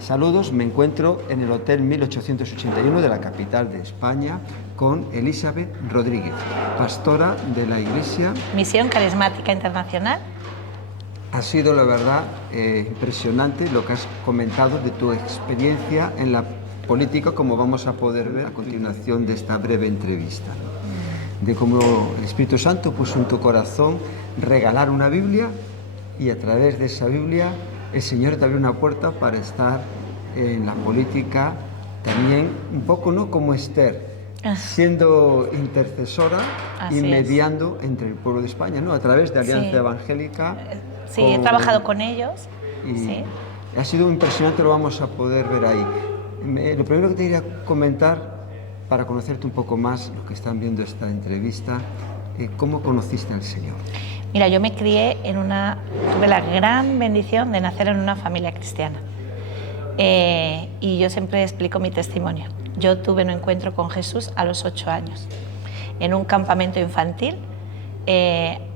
Saludos, me encuentro en el Hotel 1881 de la capital de España con Elizabeth Rodríguez, pastora de la Iglesia Misión Carismática Internacional. Ha sido, la verdad, impresionante lo que has comentado de tu experiencia en la política, como vamos a poder ver a continuación de esta breve entrevista, ¿no? De cómo el Espíritu Santo puso en tu corazón regalar una Biblia y a través de esa Biblia el Señor te abrió una puerta para estar en la política también, un poco, ¿no?, como Esther, siendo intercesora y mediando entre el pueblo de España, ¿no?, a través de Alianza Evangélica. Sí, he trabajado con ellos. Y ha sido impresionante, lo vamos a poder ver ahí. Lo primero que te quería comentar, para conocerte un poco más, los que están viendo esta entrevista, ¿cómo conociste al Señor? Mira, yo me crié tuve la gran bendición de nacer en una familia cristiana. Y yo siempre explico mi testimonio. Yo tuve un encuentro con Jesús a los 8 años. En un campamento infantil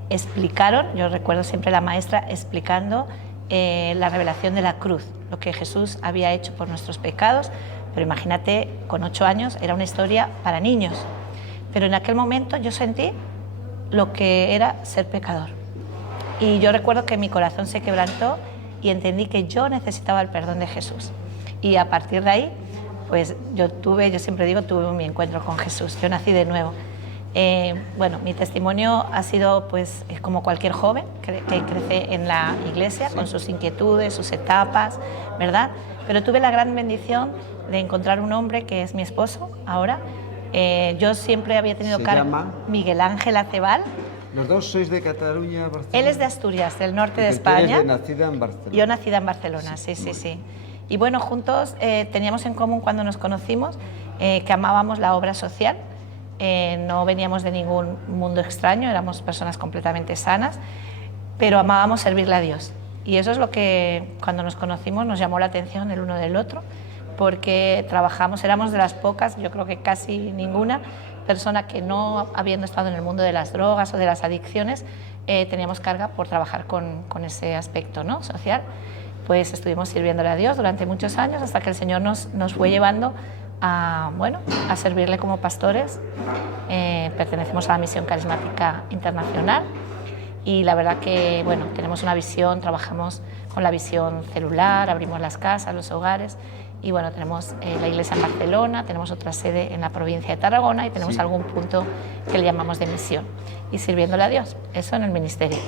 explicaron, yo recuerdo siempre la maestra explicando la revelación de la cruz, lo que Jesús había hecho por nuestros pecados, pero imagínate, con 8 años era una historia para niños. Pero en aquel momento yo sentí lo que era ser pecador. Y yo recuerdo que mi corazón se quebrantó y entendí que yo necesitaba el perdón de Jesús. Y a partir de ahí, pues yo siempre digo, tuve mi encuentro con Jesús. Yo nací de nuevo. Bueno, mi testimonio ha sido, pues, como cualquier joven que crece en la iglesia, con sus inquietudes, sus etapas, ¿verdad? Pero tuve la gran bendición de encontrar un hombre que es mi esposo ahora. Yo siempre había tenido Miguel Ángel Acebal. ¿Los dos sois de Cataluña, Barcelona? Él es de Asturias, del norte de España. ¿Eres nacida en Barcelona? Yo nacida en Barcelona, sí. Y bueno, juntos teníamos en común cuando nos conocimos que amábamos la obra social. No veníamos de ningún mundo extraño, éramos personas completamente sanas, pero amábamos servirle a Dios. Y eso es lo que cuando nos conocimos nos llamó la atención el uno del otro, porque éramos de las pocas, yo creo que casi ninguna persona que no, habiendo estado en el mundo de las drogas o de las adicciones, teníamos carga por trabajar con ese aspecto, ¿no?, social. Pues estuvimos sirviéndole a Dios durante muchos años hasta que el Señor nos fue llevando a servirle como pastores. Pertenecemos a la Misión Carismática Internacional y la verdad que, bueno, tenemos una visión, trabajamos con la visión celular, abrimos las casas, los hogares. Y bueno, tenemos la iglesia en Barcelona, tenemos otra sede en la provincia de Tarragona y tenemos algún punto que le llamamos de misión. Y sirviéndole a Dios, eso en el ministerio.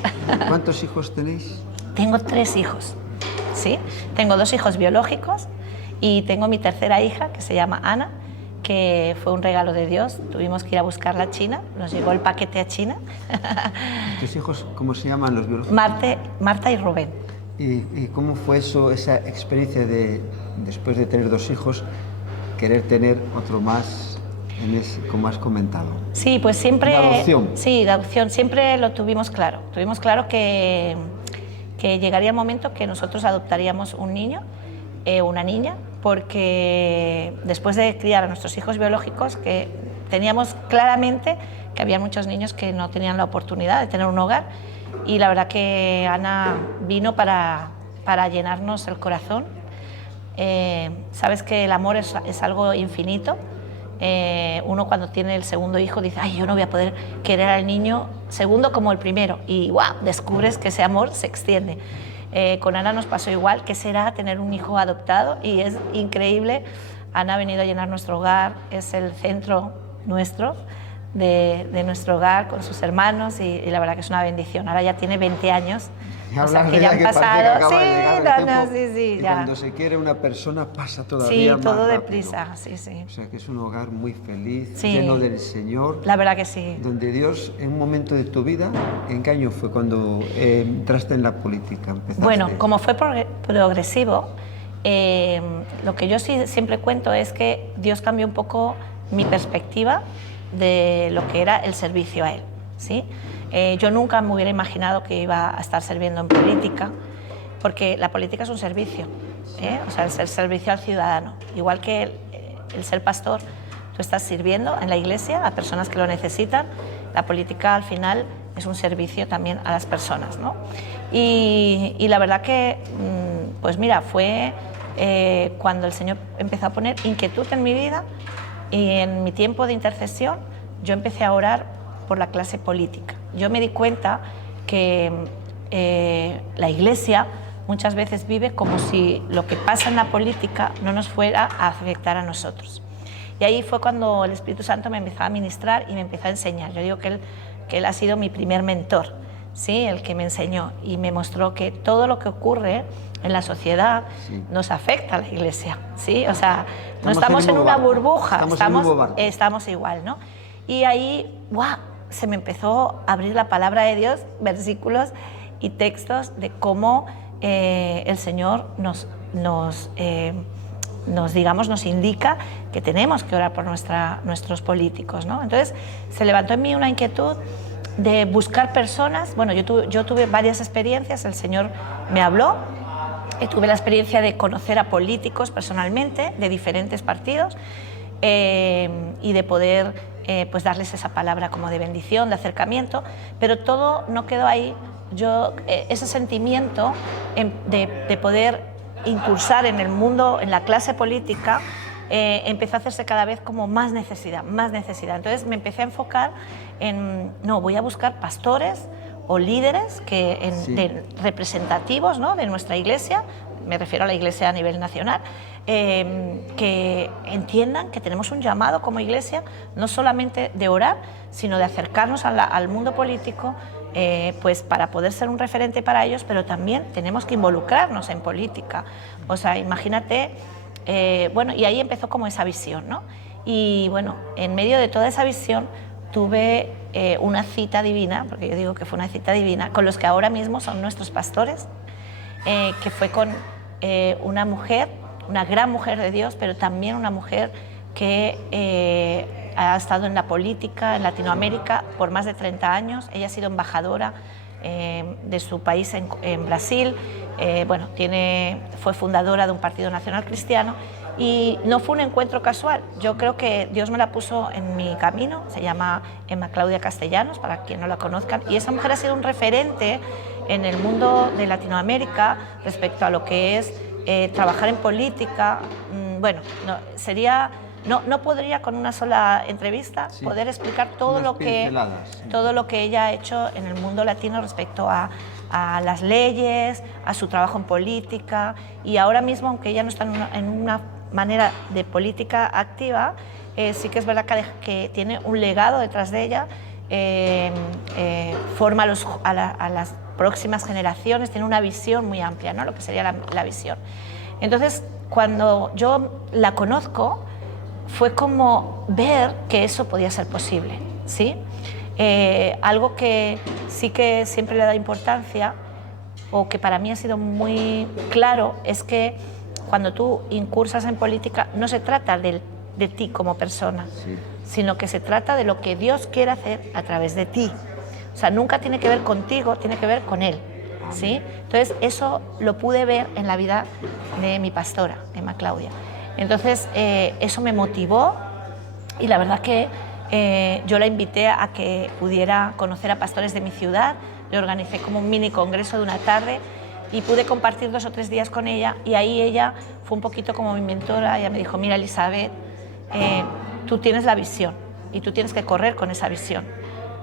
¿Cuántos hijos tenéis? Tengo 3 hijos, ¿sí? Tengo 2 hijos biológicos y tengo mi tercera hija, que se llama Ana, que fue un regalo de Dios. Tuvimos que ir a buscarla a China, nos llegó el paquete a China. ¿Tus hijos cómo se llaman los biológicos? Marta y Rubén. ¿Y cómo fue esa experiencia de, después de tener 2 hijos, querer tener otro más, como has comentado? Sí, pues siempre... ¿La adopción? Sí, la adopción, siempre lo tuvimos claro. Tuvimos claro que llegaría el momento que nosotros adoptaríamos un niño, una niña, porque después de criar a nuestros hijos biológicos, que teníamos claramente que había muchos niños que no tenían la oportunidad de tener un hogar, y la verdad que Ana vino para llenarnos el corazón. Sabes que el amor es algo infinito. Uno cuando tiene el segundo hijo dice, ay, yo no voy a poder querer al niño segundo como el primero, y wow, descubres que ese amor se extiende. Con Ana nos pasó igual. ¿Qué será tener un hijo adoptado? Y es increíble. Ana ha venido a llenar nuestro hogar, es el centro nuestro, de nuestro hogar con sus hermanos, y la verdad que es una bendición. Ahora ya tiene 20 años, o sea que ya han pasado. Sí, ya. Cuando se quiere una persona pasa todavía más todo rápido. Deprisa, sí. O sea que es un hogar muy feliz, lleno del Señor. La verdad que sí. Donde Dios, en un momento de tu vida, ¿en qué año fue cuando entraste en la política? ¿Empezaste? Bueno, como fue progresivo, lo que yo sí siempre cuento es que Dios cambió un poco mi perspectiva de lo que era el servicio a Él. ¿sí? Yo nunca me hubiera imaginado que iba a estar sirviendo en política, porque la política es un servicio, o sea, el servicio al ciudadano. Igual que el ser pastor, tú estás sirviendo en la iglesia a personas que lo necesitan, la política al final es un servicio también a las personas, ¿no? Y la verdad que, pues mira, fue cuando el Señor empezó a poner inquietud en mi vida y en mi tiempo de intercesión, yo empecé a orar por la clase política. Yo me di cuenta que la iglesia muchas veces vive como si lo que pasa en la política no nos fuera a afectar a nosotros. Y ahí fue cuando el Espíritu Santo me empezó a ministrar y me empezó a enseñar. Yo digo que él ha sido mi primer mentor, ¿sí? El que me enseñó y me mostró que todo lo que ocurre en la sociedad nos afecta a la iglesia, ¿sí? O sea, no estamos en una burbuja, estamos igual, ¿no? Y ahí, ¡guau!, se me empezó a abrir la palabra de Dios, versículos y textos de cómo el Señor nos indica que tenemos que orar por nuestros políticos, ¿no? Entonces se levantó en mí una inquietud de buscar personas. Bueno, yo tuve varias experiencias, el Señor me habló, y tuve la experiencia de conocer a políticos personalmente de diferentes partidos y de poder pues darles esa palabra como de bendición, de acercamiento, pero todo no quedó ahí. Ese sentimiento de poder incursar en el mundo, en la clase política, empezó a hacerse cada vez como más necesidad. Entonces me empecé a enfocar en, voy a buscar pastores o líderes representativos, ¿no?, de nuestra iglesia, me refiero a la iglesia a nivel nacional, que entiendan que tenemos un llamado como iglesia, no solamente de orar, sino de acercarnos al mundo político, pues para poder ser un referente para ellos, pero también tenemos que involucrarnos en política. O sea, imagínate, bueno, y ahí empezó como esa visión, ¿no? Y bueno, en medio de toda esa visión tuve una cita divina, porque yo digo que fue una cita divina, con los que ahora mismo son nuestros pastores, que fue con una mujer, una gran mujer de Dios, pero también una mujer que ha estado en la política en Latinoamérica por más de 30 años. Ella ha sido embajadora de su país en Brasil, bueno, fue fundadora de un partido nacional cristiano, y no fue un encuentro casual. Yo creo que Dios me la puso en mi camino. Se llama Emma Claudia Castellanos, para quien no la conozcan, y esa mujer ha sido un referente en el mundo de Latinoamérica respecto a lo que es trabajar en política. Bueno, no podría con una sola entrevista poder explicar todo lo que ella ha hecho en el mundo latino respecto a las leyes, a su trabajo en política. Y ahora mismo, aunque ella no está en una manera de política activa, sí que es verdad que tiene un legado detrás de ella, forma a las próximas generaciones, tiene una visión muy amplia, ¿no?, lo que sería la visión. Entonces, cuando yo la conozco, fue como ver que eso podía ser posible, ¿sí? Algo que sí que siempre le da importancia, o que para mí ha sido muy claro, es que cuando tú incursas en política no se trata de ti como persona, sino que se trata de lo que Dios quiere hacer a través de ti. O sea, nunca tiene que ver contigo, tiene que ver con Él, ¿sí? Entonces, eso lo pude ver en la vida de mi pastora, Emma Claudia. Entonces, eso me motivó, y la verdad que yo la invité a que pudiera conocer a pastores de mi ciudad. Le organicé como un mini congreso de una tarde y pude compartir 2 o 3 días con ella, y ahí ella fue un poquito como mi mentora. Ella me dijo: mira, Elizabeth, tú tienes la visión y tú tienes que correr con esa visión.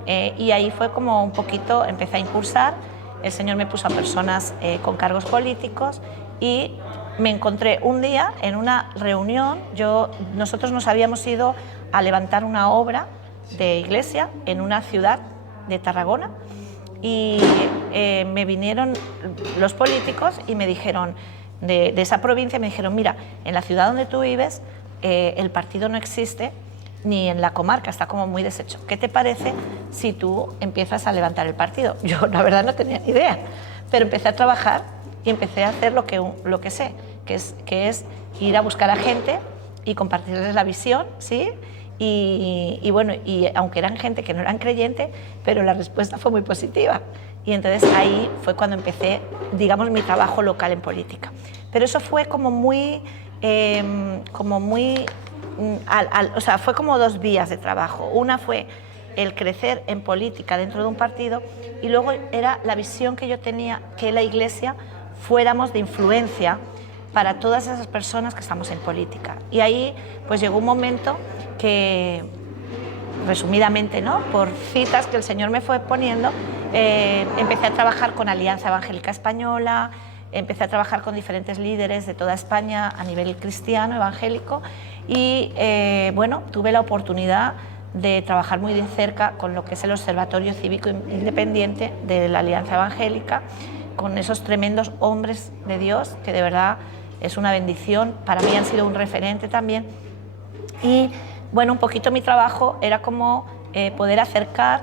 Y ahí fue como un poquito, empecé a incursar. El Señor me puso a personas con cargos políticos, y me encontré un día en una reunión. Nosotros nos habíamos ido a levantar una obra de iglesia en una ciudad de Tarragona, y me vinieron los políticos y me dijeron, de esa provincia, me dijeron: mira, en la ciudad donde tú vives el partido no existe, ni en la comarca, está como muy deshecho. ¿Qué te parece si tú empiezas a levantar el partido? Yo la verdad no tenía ni idea, pero empecé a trabajar y empecé a hacer lo que sé, que es ir a buscar a gente y compartirles la visión, ¿sí? y bueno, y aunque eran gente que no eran creyentes, pero la respuesta fue muy positiva. Y entonces ahí fue cuando empecé, digamos, mi trabajo local en política. Pero eso fue como muy, o sea, fue como 2 vías de trabajo. Una fue el crecer en política dentro de un partido y luego era la visión que yo tenía que la Iglesia fuéramos de influencia para todas esas personas que estamos en política. Y ahí pues llegó un momento que, resumidamente, ¿no?, por citas que el Señor me fue poniendo, empecé a trabajar con Alianza Evangélica Española, empecé a trabajar con diferentes líderes de toda España a nivel cristiano, evangélico, y bueno, tuve la oportunidad de trabajar muy de cerca con lo que es el Observatorio Cívico Independiente de la Alianza Evangélica, con esos tremendos hombres de Dios, que de verdad es una bendición, para mí han sido un referente también. Y bueno, un poquito mi trabajo era como poder acercar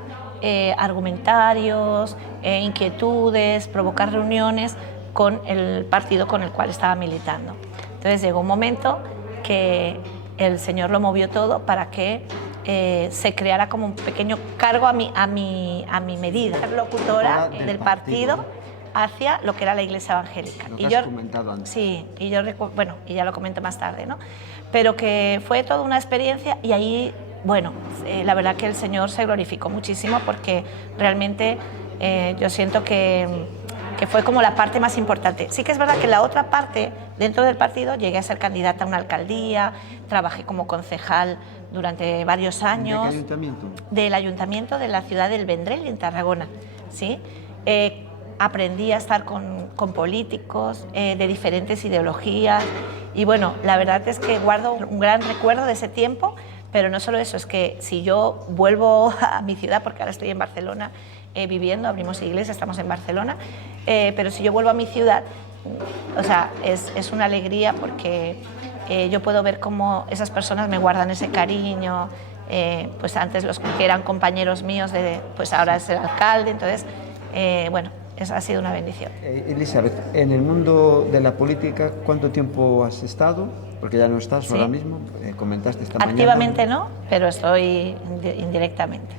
argumentarios, inquietudes, provocar reuniones con el partido con el cual estaba militando. Entonces llegó un momento que el Señor lo movió todo para que se creara como un pequeño cargo a mi medida, locutora del partido hacia lo que era la Iglesia Evangélica. Lo que has comentado antes. Sí, y yo bueno, y ya lo comento más tarde, ¿no? Pero que fue toda una experiencia y ahí, bueno, la verdad que el Señor se glorificó muchísimo porque realmente yo siento que fue como la parte más importante. Sí que es verdad que la otra parte, dentro del partido, llegué a ser candidata a una alcaldía, trabajé como concejal durante varios años. ¿De qué ayuntamiento? Del ayuntamiento de la ciudad del Vendrell, en Tarragona, ¿sí? Aprendí a estar con políticos de diferentes ideologías y bueno, la verdad es que guardo un gran recuerdo de ese tiempo, pero no solo eso, es que si yo vuelvo a mi ciudad, porque ahora estoy en Barcelona viviendo, abrimos iglesia, estamos en Barcelona, pero si yo vuelvo a mi ciudad, o sea, es una alegría porque yo puedo ver cómo esas personas me guardan ese cariño, pues antes los que eran compañeros míos, pues ahora es el alcalde, entonces, bueno, ha sido una bendición. Elizabeth, en el mundo de la política, ¿cuánto tiempo has estado? Porque ya no estás Sí. ahora mismo, comentaste esta mañana. Activamente no, pero estoy indirectamente.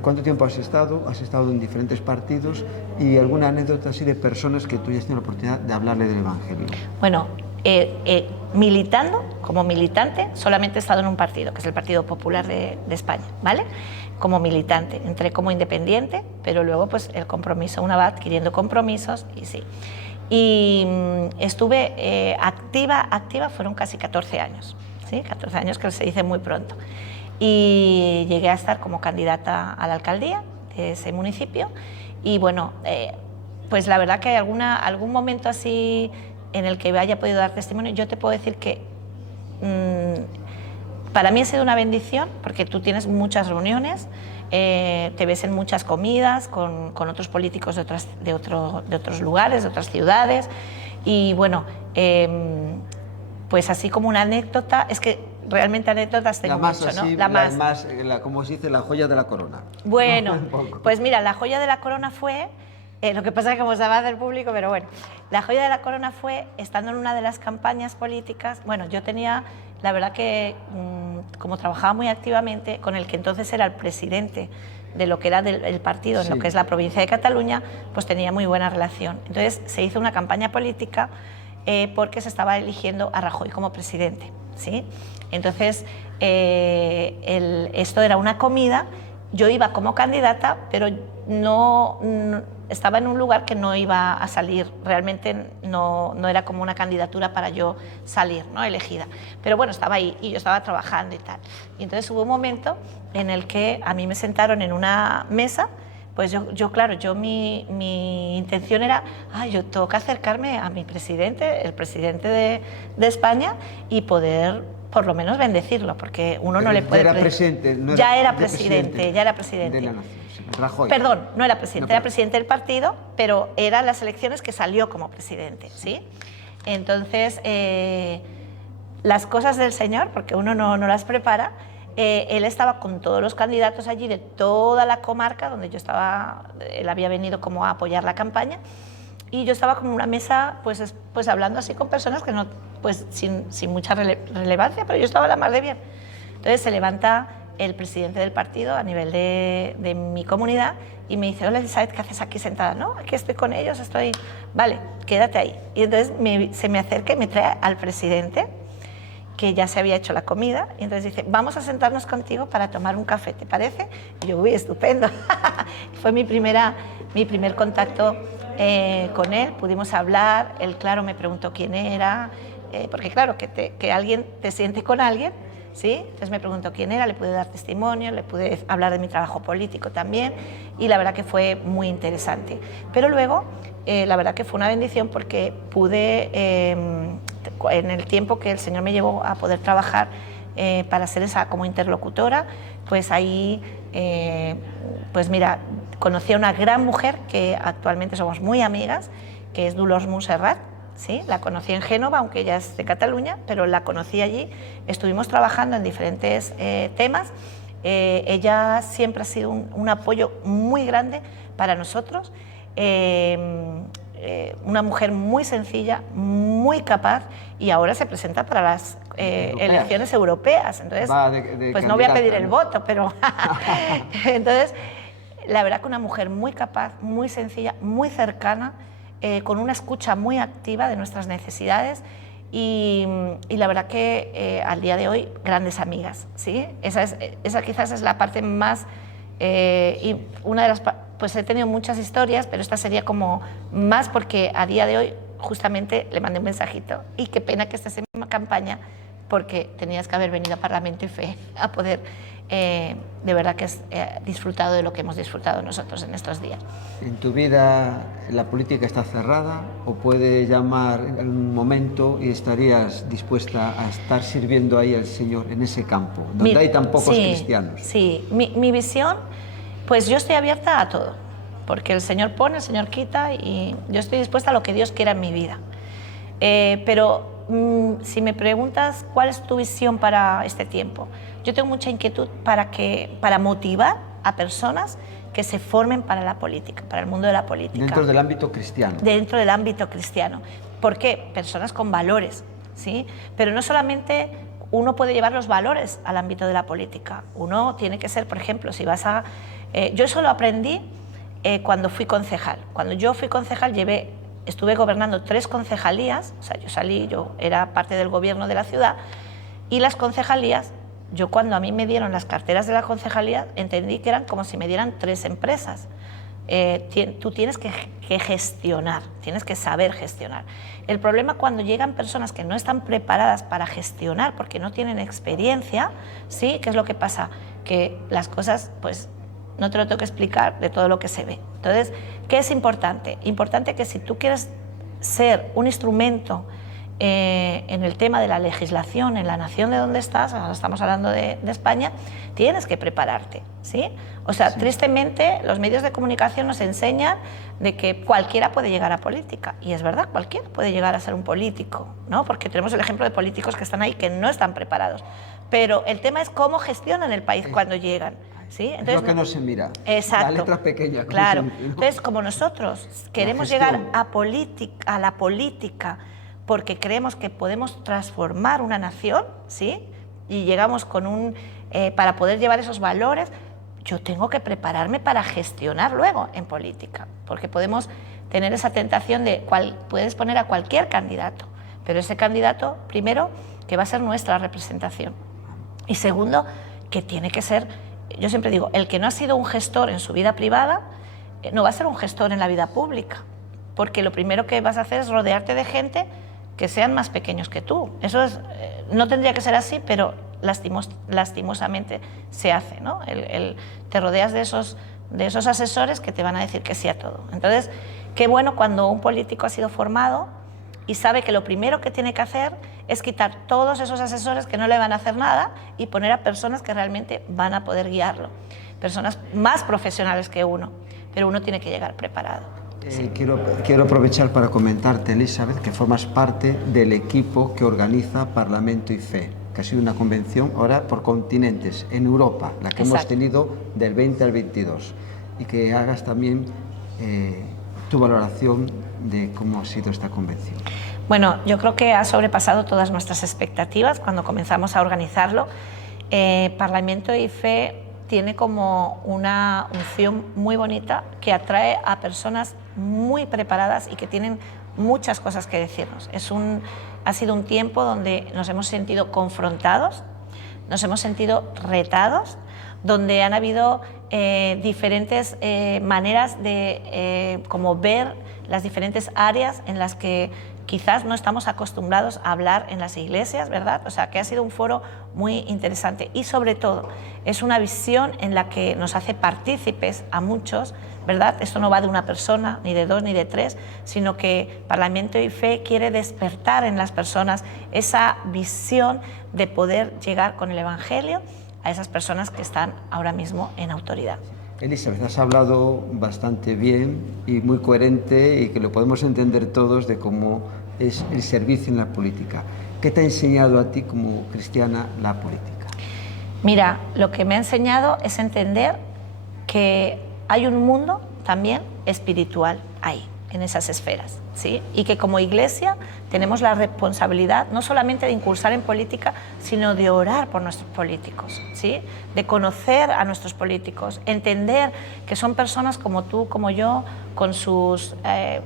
¿Cuánto tiempo has estado? Has estado en diferentes partidos y alguna anécdota así de personas que tú ya has tenido la oportunidad de hablarle del Evangelio. Bueno, militando, como militante, solamente he estado en un partido, que es el Partido Popular de España, ¿vale? Como militante, entré como independiente, pero luego pues el compromiso, una va adquiriendo compromisos y sí. Y estuve activa fueron casi 14 años, ¿sí? 14 años que se dice muy pronto. Y llegué a estar como candidata a la alcaldía de ese municipio y bueno, pues la verdad que hay algún momento así en el que haya podido dar testimonio, yo te puedo decir que para mí ha sido una bendición porque tú tienes muchas reuniones, te ves en muchas comidas con otros políticos de otros lugares, de otras ciudades y bueno, pues así como una anécdota, es que realmente anécdotas tengo mucho, así, ¿no? como se dice, la joya de la corona. Bueno, pues mira, la joya de la corona fue, lo que pasa es que como se va a hacer público, pero bueno, la joya de la corona fue, estando en una de las campañas políticas, bueno, yo tenía, la verdad que como trabajaba muy activamente con el que entonces era el presidente de lo que era el partido, en Sí. lo que es la provincia de Cataluña, pues tenía muy buena relación. Entonces se hizo una campaña política porque se estaba eligiendo a Rajoy como presidente, ¿sí? Entonces, esto era una comida, yo iba como candidata, pero no estaba en un lugar que no iba a salir, realmente no era como una candidatura para yo salir, ¿no?, elegida. Pero bueno, estaba ahí y yo estaba trabajando y tal. Y entonces hubo un momento en el que a mí me sentaron en una mesa, pues claro, mi intención era, yo tengo que acercarme a mi presidente, el presidente de España, y poder por lo menos bendecirlo, porque uno no le puede... Ya era presidente. Ya era presidente. De la nación, sí. Rajoy. Perdón, no era presidente, era presidente del partido, pero eran las elecciones que salió como presidente, ¿sí? Entonces, las cosas del Señor, porque uno no las prepara, él estaba con todos los candidatos allí de toda la comarca donde yo estaba, él había venido como a apoyar la campaña, y yo estaba como en una mesa pues hablando así con personas que no, pues sin mucha relevancia, pero yo estaba la más de bien. Entonces se levanta el presidente del partido a nivel de mi comunidad y me dice: hola Elizabeth, ¿qué haces aquí sentada? No, aquí estoy con ellos, estoy... Vale, quédate ahí. Y entonces se me acerca y me trae al presidente, que ya se había hecho la comida, y entonces dice: vamos a sentarnos contigo para tomar un café, ¿te parece? Y yo: uy, estupendo. Fue mi primer contacto con él, pudimos hablar, él, claro, me preguntó quién era, porque claro, que alguien te siente con alguien, ¿sí? Entonces me preguntó quién era, le pude dar testimonio, le pude hablar de mi trabajo político también, y la verdad que fue muy interesante. Pero luego, la verdad que fue una bendición, porque pude, en el tiempo que el Señor me llevó a poder trabajar para ser esa como interlocutora, pues ahí, pues mira, conocí a una gran mujer que actualmente somos muy amigas, que es Dolors Montserrat. Sí, la conocí en Génova, aunque ella es de Cataluña, pero la conocí allí. Estuvimos trabajando en diferentes temas. Ella siempre ha sido un apoyo muy grande para nosotros. Una mujer muy sencilla, muy capaz, y ahora se presenta para las elecciones europeas. Entonces, pues no voy a pedir el voto, pero... Entonces, la verdad que una mujer muy capaz, muy sencilla, muy cercana, con una escucha muy activa de nuestras necesidades, y la verdad que al día de hoy, grandes amigas, ¿sí? Esa quizás es la parte más... y una de las... Pues he tenido muchas historias, pero esta sería como más, porque a día de hoy justamente le mandé un mensajito: y qué pena que estés en campaña, porque tenías que haber venido a Parlamento y Fe a poder... de verdad que has disfrutado de lo que hemos disfrutado nosotros en estos días. ¿En tu vida la política está cerrada o puede llamar en algún momento y estarías dispuesta a estar sirviendo ahí al Señor en ese campo, donde hay tan pocos cristianos? Sí, mi visión, pues yo estoy abierta a todo, porque el Señor pone, el Señor quita, y yo estoy dispuesta a lo que Dios quiera en mi vida. Pero si me preguntas cuál es tu visión para este tiempo, yo tengo mucha inquietud para motivar a personas que se formen para la política, para el mundo de la política. Dentro del ámbito cristiano. Dentro del ámbito cristiano. ¿Por qué? Personas con valores, ¿sí? Pero no solamente uno puede llevar los valores al ámbito de la política. Uno tiene que ser, por ejemplo, si vas a... yo eso lo aprendí cuando fui concejal. Cuando yo fui concejal estuve gobernando 3 concejalías, o sea, yo era parte del gobierno de la ciudad, y las concejalías, yo cuando a mí me dieron las carteras de la concejalía, entendí que eran como si me dieran 3 empresas. Tú tienes que gestionar, tienes que saber gestionar. El problema cuando llegan personas que no están preparadas para gestionar, porque no tienen experiencia, ¿sí? ¿Qué es lo que pasa? Que las cosas, pues, no te lo tengo que explicar de todo lo que se ve. Entonces, ¿qué es importante? Importante que si tú quieres ser un instrumento en el tema de la legislación en la nación de donde estás, ahora estamos hablando de España, tienes que prepararte, ¿sí? O sea, sí. Tristemente, los medios de comunicación nos enseñan de que cualquiera puede llegar a política, y es verdad, cualquiera puede llegar a ser un político, ¿no? Porque tenemos el ejemplo de políticos que están ahí que no están preparados, pero el tema es cómo gestionan el país cuando llegan. ¿Sí? Entonces, es lo que no se mira. Exacto. La letra pequeña. Claro. Entonces, como nosotros queremos llegar a la política porque creemos que podemos transformar una nación, ¿sí? Y llegamos con para poder llevar esos valores, yo tengo que prepararme para gestionar luego en política, porque podemos tener esa tentación de puedes poner a cualquier candidato, pero ese candidato, primero, que va a ser nuestra representación, y segundo, que tiene que ser... Yo siempre digo, el que no ha sido un gestor en su vida privada, no va a ser un gestor en la vida pública, porque lo primero que vas a hacer es rodearte de gente que sean más pequeños que tú. Eso no tendría que ser así, pero lastimosamente se hace, ¿no? Te rodeas de esos asesores que te van a decir que sí a todo. Entonces, qué bueno cuando un político ha sido formado y sabe que lo primero que tiene que hacer es quitar todos esos asesores que no le van a hacer nada y poner a personas que realmente van a poder guiarlo, personas más profesionales que uno, pero uno tiene que llegar preparado. Sí. Quiero aprovechar para comentarte, Elizabeth, que formas parte del equipo que organiza Parlamento y Fe, que ha sido una convención ahora por continentes, en Europa, la que hemos tenido del 20 al 22, y que hagas también tu valoración de cómo ha sido esta convención. Bueno, yo creo que ha sobrepasado todas nuestras expectativas cuando comenzamos a organizarlo. Parlamento y Fe tiene como una unción muy bonita que atrae a personas muy preparadas y que tienen muchas cosas que decirnos. Ha sido un tiempo donde nos hemos sentido confrontados, nos hemos sentido retados, donde han habido diferentes maneras de como ver las diferentes áreas en las que quizás no estamos acostumbrados a hablar en las iglesias, ¿verdad? O sea, que ha sido un foro muy interesante y sobre todo es una visión en la que nos hace partícipes a muchos, ¿verdad? Esto no va de una persona, ni de dos, ni de tres, sino que Parlamento y Fe quiere despertar en las personas esa visión de poder llegar con el Evangelio a esas personas que están ahora mismo en autoridad. Elizabeth, has hablado bastante bien y muy coherente y que lo podemos entender todos de cómo es el servicio en la política. ¿Qué te ha enseñado a ti como cristiana la política? Mira, lo que me ha enseñado es entender que hay un mundo también espiritual ahí, en esas esferas, ¿sí? Y que como iglesia tenemos la responsabilidad no solamente de incursar en política, sino de orar por nuestros políticos, ¿sí? De conocer a nuestros políticos, entender que son personas como tú, como yo, con sus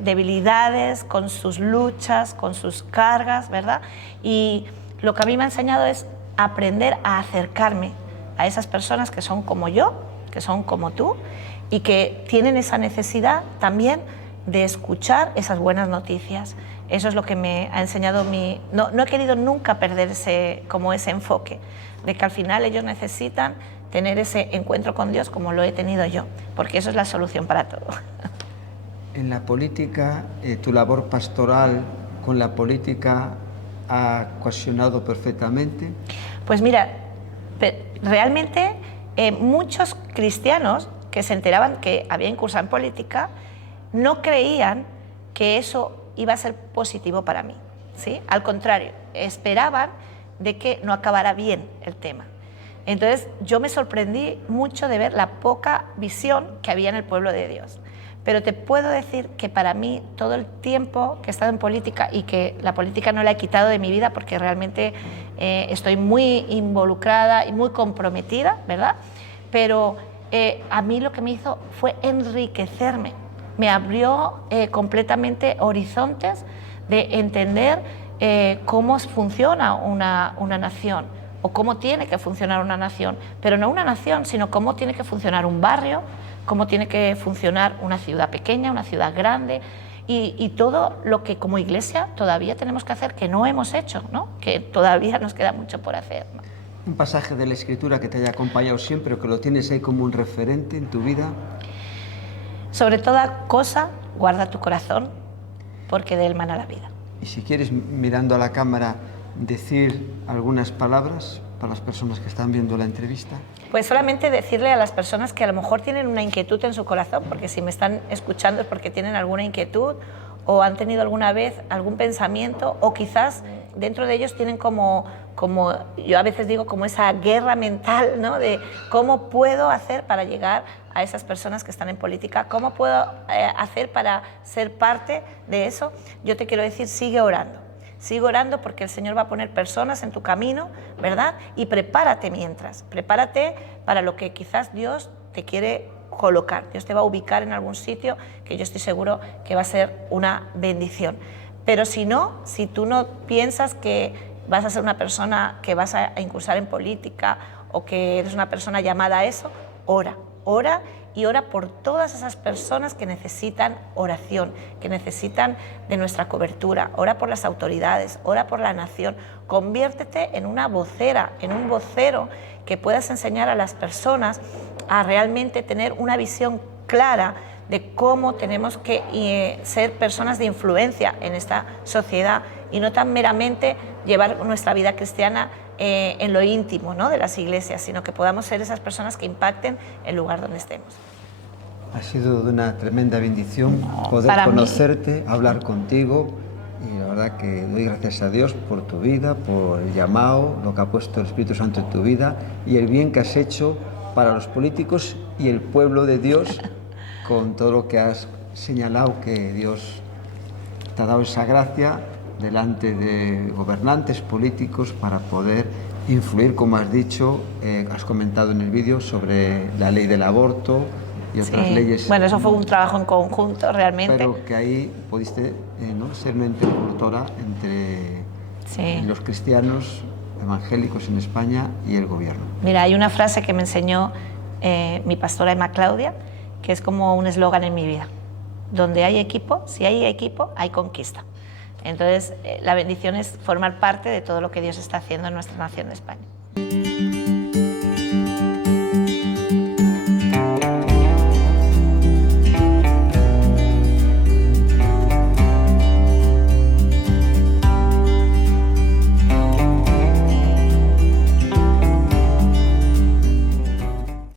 debilidades, con sus luchas, con sus cargas, ¿verdad? Y lo que a mí me ha enseñado es aprender a acercarme a esas personas que son como yo, que son como tú, y que tienen esa necesidad también de escuchar esas buenas noticias. Eso es lo que me ha enseñado mi... No he querido nunca perder ese enfoque, de que al final ellos necesitan tener ese encuentro con Dios como lo he tenido yo, porque eso es la solución para todo. En la política, tu labor pastoral con la política ha cohesionado perfectamente. Pues mira, realmente muchos cristianos que se enteraban que había incursado en política no creían que eso iba a ser positivo para mí, ¿sí? Al contrario, esperaban de que no acabara bien el tema. Entonces yo me sorprendí mucho de ver la poca visión que había en el pueblo de Dios. Pero te puedo decir que para mí todo el tiempo que he estado en política, y que la política no la he quitado de mi vida porque realmente estoy muy involucrada y muy comprometida, ¿verdad? Pero a mí lo que me hizo fue enriquecerme. Me abrió completamente horizontes de entender cómo funciona una nación, o cómo tiene que funcionar una nación, pero no una nación, sino cómo tiene que funcionar un barrio, cómo tiene que funcionar una ciudad pequeña, una ciudad grande, y todo lo que como iglesia todavía tenemos que hacer, que no hemos hecho, ¿no? Que todavía nos queda mucho por hacer, ¿no? Un pasaje de la Escritura que te haya acompañado siempre o que lo tienes ahí como un referente en tu vida. Sobre toda cosa, guarda tu corazón, porque de él mana la vida. Y si quieres, mirando a la cámara, decir algunas palabras para las personas que están viendo la entrevista. Pues solamente decirle a las personas que a lo mejor tienen una inquietud en su corazón, porque si me están escuchando es porque tienen alguna inquietud o han tenido alguna vez algún pensamiento, o quizás dentro de ellos tienen como yo a veces digo, como esa guerra mental, ¿no? De cómo puedo hacer para llegar a esas personas que están en política, cómo puedo hacer para ser parte de eso. Yo te quiero decir, sigue orando porque el Señor va a poner personas en tu camino, ¿verdad? Y prepárate prepárate para lo que quizás Dios te quiere colocar. Dios te va a ubicar en algún sitio que yo estoy seguro que va a ser una bendición. Pero si tú no piensas que vas a ser una persona que vas a incursar en política o que eres una persona llamada a eso, ora por todas esas personas que necesitan oración, que necesitan de nuestra cobertura. Ora por las autoridades, ora por la nación. Conviértete en una vocera, en un vocero que puedas enseñar a las personas a realmente tener una visión clara de cómo tenemos que ser personas de influencia en esta sociedad y no tan meramente llevar nuestra vida cristiana en lo íntimo, ¿no? De las iglesias, sino que podamos ser esas personas que impacten el lugar donde estemos. Ha sido de una tremenda bendición poder conocerte, hablar contigo, y la verdad que doy gracias a Dios por tu vida, por el llamado, lo que ha puesto el Espíritu Santo en tu vida y el bien que has hecho para los políticos y el pueblo de Dios con todo lo que has señalado, que Dios te ha dado esa gracia delante de gobernantes políticos para poder influir, como has dicho, has comentado en el vídeo sobre la ley del aborto y otras leyes. Bueno, eso fue un trabajo en conjunto realmente. Pero que ahí pudiste ¿no? ser una interlocutora entre los cristianos evangélicos en España y el gobierno. Mira, hay una frase que me enseñó mi pastora Emma Claudia, que es como un eslogan en mi vida. Donde hay equipo, si hay equipo, hay conquista. Entonces, la bendición es formar parte de todo lo que Dios está haciendo en nuestra nación de España.